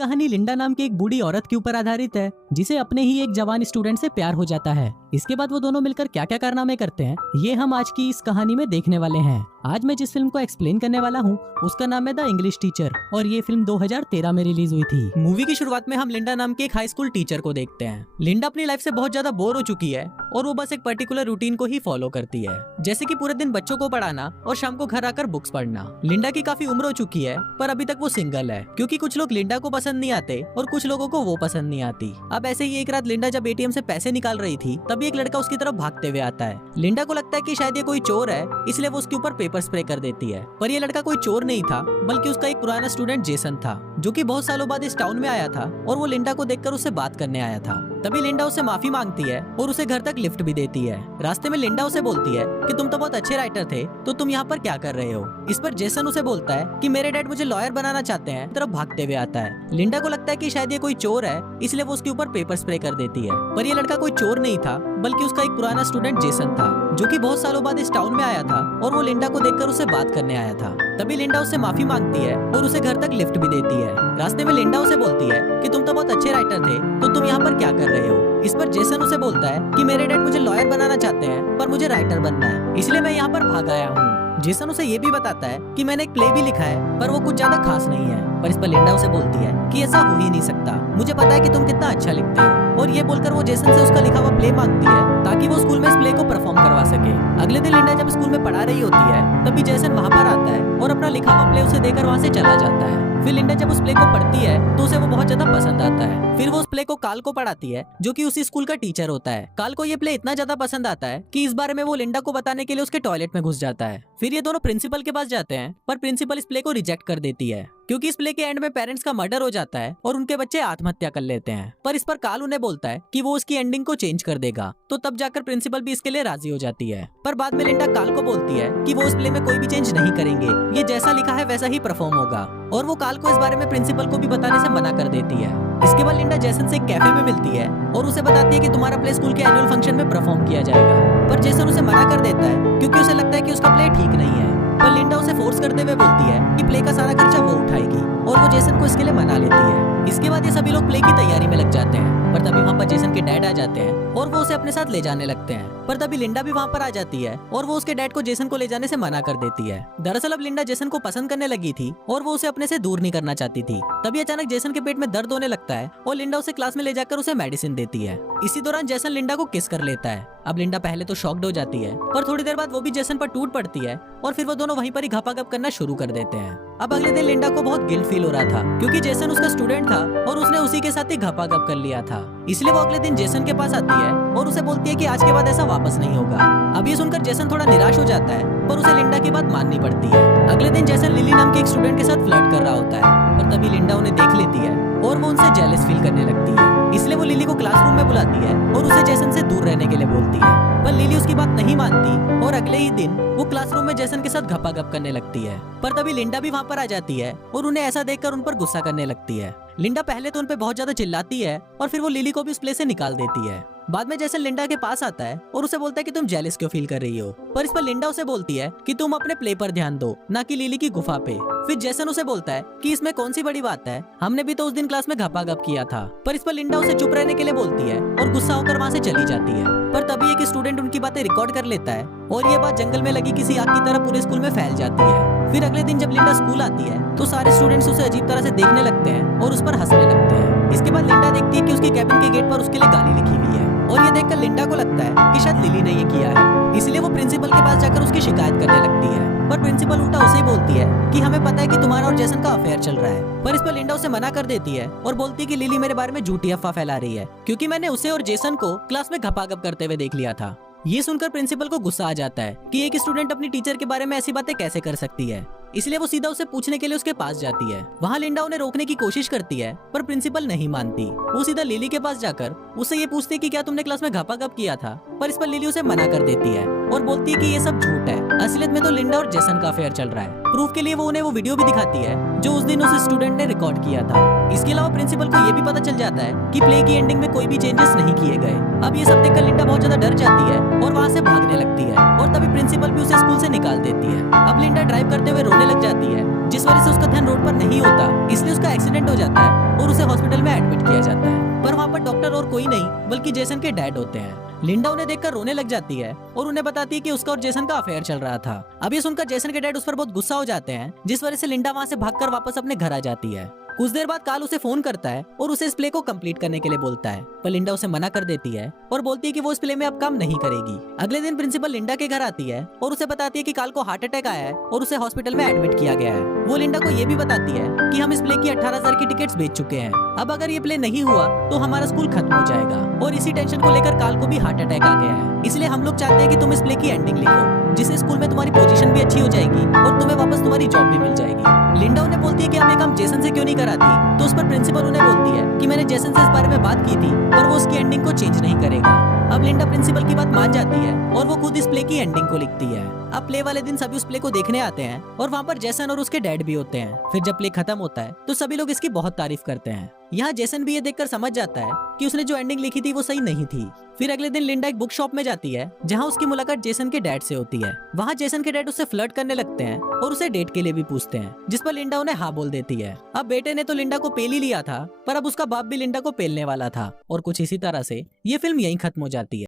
कहानी लिंडा नाम की एक बूढ़ी औरत के ऊपर आधारित है जिसे अपने ही एक जवान स्टूडेंट से प्यार हो जाता है। इसके बाद वो दोनों मिलकर क्या क्या कारनामे करते हैं ये हम आज की इस कहानी में देखने वाले हैं। आज मैं जिस फिल्म को एक्सप्लेन करने वाला हूँ उसका नाम है द इंग्लिश टीचर और ये फिल्म 2013 में रिलीज हुई थी। मूवी की शुरुआत में हम लिंडा नाम के एक हाई स्कूल टीचर को देखते हैं। लिंडा अपनी लाइफ से बहुत ज्यादा बोर हो चुकी है और वो बस एक पर्टिकुलर रूटीन को ही फॉलो करती है, जैसे कि पूरे दिन बच्चों को पढ़ाना और शाम को घर आकर बुक्स पढ़ना। लिंडा की काफी उम्र हो चुकी है पर अभी तक वो सिंगल है क्योंकि कुछ लोग लिंडा को पसंद नहीं आते और कुछ लोगों को वो पसंद नहीं आती। अब ऐसे ही एक रात लिंडा जब एटीएम से पैसे निकाल रही थी तभी एक लड़का उसकी तरफ भागते हुए आता है। लिंडा को लगता है कि शायद ये कोई चोर है इसलिए वो उसके ऊपर पेपर स्प्रे कर देती है, पर ये लड़का कोई चोर नहीं था बल्कि उसका एक पुराना स्टूडेंट जेसन था जो कि बहुत सालों बाद इस टाउन में आया था और वो लिंडा को देखकर उससे बात करने आया था। तभी लिंडा उससे माफी मांगती है और उसे घर तक लिफ्ट भी देती है। रास्ते में लिंडा उसे बोलती है कि तुम तो बहुत अच्छे राइटर थे तो तुम यहाँ पर क्या कर रहे हो। इस पर जेसन उसे बोलता है कि मेरे डैड मुझे लॉयर बनाना चाहते हैं। तरफ भागते हुए आता है। लिंडा को लगता है कि शायद ये कोई चोर है इसलिए वो उसके ऊपर पेपर स्प्रे कर देती है, पर ये लड़का कोई चोर नहीं था बल्कि उसका एक पुराना स्टूडेंट जेसन था जो कि बहुत सालों बाद इस टाउन में आया था और वो लिंडा को देखकर उससे बात करने आया था। तभी लिंडा उससे माफी मांगती है और उसे घर तक लिफ्ट भी देती है। रास्ते में लिंडा उसे बोलती है कि तुम तो बहुत अच्छे राइटर थे तो तुम यहाँ पर क्या कर रहे हो। इस पर जेसन उसे बोलता है कि मेरे डैड मुझे लॉयर बनाना चाहते हैं पर मुझे राइटर बनना है इसलिए मैं यहाँ पर भाग आया हूँ। जेसन उसे ये भी बताता है कि मैंने एक प्ले भी लिखा है पर वो कुछ ज्यादा खास नहीं है, पर इस पर लिंडा उसे बोलती है कि ऐसा हो ही नहीं सकता, मुझे पता है कि तुम कितना अच्छा लिखते हो। और ये बोलकर वो जेसन से उसका लिखा हुआ प्ले मांगती है ताकि वो स्कूल में इस प्ले को परफॉर्म करवा सके। अगले दिन लिंडा जब स्कूल में पढ़ा रही होती है तभी जेसन वहाँ पर आता है और अपना लिखा हुआ प्ले उसे देकर वहाँ से चला जाता है। फिर लिंडा जब उस प्ले को पढ़ती है तो उसे वो बहुत ज्यादा पसंद आता है। फिर वो उस प्ले को काल को पढ़ाती है जो कि उसी स्कूल का टीचर होता है। काल को ये प्ले इतना ज्यादा पसंद आता है कि इस बारे में वो लिंडा को बताने के लिए उसके टॉयलेट में घुस जाता है। फिर ये दोनों प्रिंसिपल के पास जाते हैं पर प्रिंसिपल इस प्ले को रिजेक्ट कर देती है क्योंकि इस प्ले के एंड में पेरेंट्स का मर्डर हो जाता है और उनके बच्चे आत्महत्या कर लेते हैं। पर इस पर काल उन्हें बोलता है कि वो उसकी एंडिंग को चेंज कर देगा, तो तब जाकर प्रिंसिपल भी इसके लिए राजी हो जाती है। पर बाद में लिंडा काल को बोलती है कि वो इस प्ले में कोई भी चेंज नहीं करेंगे, ये जैसा लिखा है वैसा ही परफॉर्म होगा, और वो काल को इस बारे में प्रिंसिपल को भी बताने से मना कर देती है। इसके बाद लिंडा जेसन से एक कैफे में मिलती है और उसे बताती है कि तुम्हारा प्ले स्कूल के एनुअल फंक्शन में परफॉर्म किया जाएगा, पर जेसन उसे मना कर देता है क्योंकि उसे लगता है कि उसका प्ले ठीक नहीं है। पर लिंडा उसे फोर्स करते हुए बोलती है कि प्ले का सारा खर्चा वो उठाएगी और वो जेसन को इसके लिए मना लेती है। इसके बाद ये सभी लोग प्ले की तैयारी में लग जाते हैं, पर तभी वहाँ पर जेसन के डैड आ जाते हैं और वो उसे अपने साथ ले जाने लगते हैं। पर तभी लिंडा भी वहाँ पर आ जाती है और वो उसके डैड को जेसन को ले जाने से मना कर देती है। दरअसल अब लिंडा जेसन को पसंद करने लगी थी और वो उसे अपने से दूर नहीं करना चाहती थी। तभी अचानक जेसन के पेट में दर्द होने लगता है और लिंडा उसे क्लास में ले जाकर उसे मेडिसिन देती है। इसी दौरान जेसन लिंडा को किस कर लेता है। अब लिंडा पहले तो शॉक्ड हो जाती है पर थोड़ी देर बाद वो भी जेसन पर टूट पड़ती है और फिर वो दोनों वहीं पर ही घपाघप करना शुरू कर देते हैं। अब अगले दिन लिंडा को बहुत गिल्ट फील हो रहा था क्योंकि जेसन उसका स्टूडेंट था और उसने उसी के साथ ही घपाघप कर लिया था, इसलिए वो अगले दिन जेसन के पास आती है और उसे बोलती है कि आज के बाद ऐसा वापस नहीं होगा। अब ये सुनकर जेसन थोड़ा निराश हो जाता है पर उसे लिंडा की बात माननी पड़ती है। अगले दिन जेसन लिली नाम के एक स्टूडेंट के साथ फ्लर्ट कर रहा होता है, पर तभी लिंडा उन्हें देख लेती है और वो उनसे जेलस फील करने लगती है, इसलिए वो लिली को क्लासरूम में बुलाती है और उसे जेसन से दूर रहने के लिए बोलती है। पर लिली उसकी बात नहीं मानती और अगले ही दिन वो क्लासरूम में जेसन के साथ घपाघप करने लगती है। पर तभी लिंडा भी वहाँ पर आ जाती है और उन्हें ऐसा देखकर उन पर गुस्सा करने लगती है। लिंडा पहले तो उन पे बहुत ज्यादा चिल्लाती है और फिर वो लिली को भी उस प्ले से निकाल देती है। बाद में जेसन लिंडा के पास आता है और उसे बोलता है कि तुम जेलस क्यों फील कर रही हो, पर इस पर लिंडा उसे बोलती है कि तुम अपने प्ले पर ध्यान दो ना कि लिली की गुफा पे। फिर जेसन उसे बोलता है कि इसमें कौन सी बड़ी बात है, हमने भी तो उस दिन क्लास में घपाघप किया था। पर इस पर लिंडा उसे चुप रहने के लिए बोलती है और गुस्सा होकर वहाँ से चली जाती है। पर तभी एक स्टूडेंट उनकी बातें रिकॉर्ड कर लेता है और ये बात जंगल में लगी किसी आग की तरह पूरे स्कूल में फैल जाती है। फिर अगले दिन जब लिंडा स्कूल आती है तो सारे स्टूडेंट्स उसे अजीब तरह से देखने लगते हैं और उस पर हंसने लगते हैं। इसके बाद लिंडा देखती है कि उसके कैबिन के गेट पर उसके लिए गाली लिखी हुई है और ये देखकर लिंडा को लगता है कि शायद लिली ने ये किया है, इसलिए वो प्रिंसिपल के पास जाकर उसकी शिकायत करने लगती है। पर प्रिंसिपल उल्टा उसे ही बोलती है कि हमें पता है कि तुम्हारा और जेसन का अफेयर चल रहा है। पर इस पर लिंडा उसे मना कर देती है और बोलती है कि लिली मेरे बारे में झूठी अफवाह फैला रही है क्योंकि मैंने उसे और जेसन को क्लास में घपाघप करते हुए देख लिया था। ये सुनकर प्रिंसिपल को गुस्सा आ जाता है कि एक स्टूडेंट अपनी टीचर के बारे में ऐसी बातें कैसे कर सकती है, इसलिए वो सीधा उसे पूछने के लिए उसके पास जाती है। वहाँ लिंडा उन्हें रोकने की कोशिश करती है पर प्रिंसिपल नहीं मानती। वो सीधा लिली के पास जाकर उससे ये पूछती है कि क्या तुमने क्लास में घपाघप किया था, पर इस पर लिली उसे मना कर देती है और बोलती है कि ये सब झूठ है, असलियत में तो लिंडा और जेसन का अफेयर चल रहा है। प्रूफ के लिए वो उन्हें वो वीडियो भी दिखाती है जो उस दिन उस स्टूडेंट ने रिकॉर्ड किया था। इसके अलावा प्रिंसिपल को ये भी पता चल जाता है कि प्ले की एंडिंग में कोई भी चेंजेस नहीं किए गए। अब ये सब देखकर लिंडा बहुत ज्यादा डर जाती है और वहाँ से भागने लगती है और तभी प्रिंसिपल भी उसे स्कूल से निकाल देती है। अब लिंडा ड्राइव करते हुए रोने लग जाती है जिस वजह से उसका ध्यान रोड पर नहीं होता, इसलिए उसका एक्सीडेंट हो जाता है और उसे उसे हॉस्पिटल में एडमिट किया जाता है, पर वहाँ पर डॉक्टर और कोई नहीं बल्कि जेसन के डैड होते हैं। लिंडा उन्हें देखकर रोने लग जाती है और उन्हें बताती है कि उसका और जेसन का अफेयर चल रहा था। अब ये सुनकर जेसन के डैड उस पर बहुत गुस्सा हो जाते हैं, जिस वजह से लिंडा वहाँ से भागकर वापस अपने घर आ जाती है। कुछ देर बाद कार्ल उसे फोन करता है और उसे इस प्ले को कंप्लीट करने के लिए बोलता है, पर लिंडा उसे मना कर देती है और बोलती है कि वो इस प्ले में अब काम नहीं करेगी। अगले दिन प्रिंसिपल लिंडा के घर आती है और उसे बताती है कि कार्ल को हार्ट अटैक आया है और उसे हॉस्पिटल में एडमिट किया गया है। वो लिंडा को ये भी बताती है कि हम इस प्ले की 18,000 की टिकट्स बेच चुके हैं। अब अगर ये प्ले नहीं हुआ तो हमारा स्कूल खत्म हो जाएगा, और इसी टेंशन को लेकर कार्ल को भी हार्ट अटैक आ गया है। इसलिए हम लोग चाहते हैं कि तुम इस प्ले की एंडिंग लिखो, जिससे स्कूल में तुम्हारी पोजीशन भी अच्छी हो जाएगी और तुम्हें वापस तुम्हारी जॉब भी मिल जाएगी। लिंडा उन्हें बोलती है कि आप ये काम जेसन से क्यों नहीं कराती, तो उस पर प्रिंसिपल उन्हें बोलती है कि मैंने जेसन से इस बारे में बात की थी, पर वो उसकी एंडिंग को चेंज नहीं करेगा। अब लिंडा प्रिंसिपल की बात मान जाती है और वो खुद इस प्ले की एंडिंग को लिखती है। अब प्ले वाले दिन सभी उस प्ले को देखने आते हैं और वहाँ पर जेसन और उसके डैड भी होते हैं। फिर जब प्ले खत्म होता है तो सभी लोग इसकी बहुत तारीफ करते हैं। यहाँ जेसन भी ये देखकर समझ जाता है कि उसने जो एंडिंग लिखी थी वो सही नहीं थी। फिर अगले दिन लिंडा एक बुक शॉप में जाती है, जहाँ उसकी मुलाकात जेसन के डैड से होती है। वहाँ जेसन के डैड उससे फ्लर्ट करने लगते हैं और उसे डेट के लिए भी पूछते हैं, जिस पर लिंडा उन्हें हाँ बोल देती है। अब बेटे ने तो लिंडा को पेल ही लिया था, पर अब उसका बाप भी लिंडा को पेलने वाला था, और कुछ इसी तरह से ये फिल्म यहीं खत्म हो जाती है।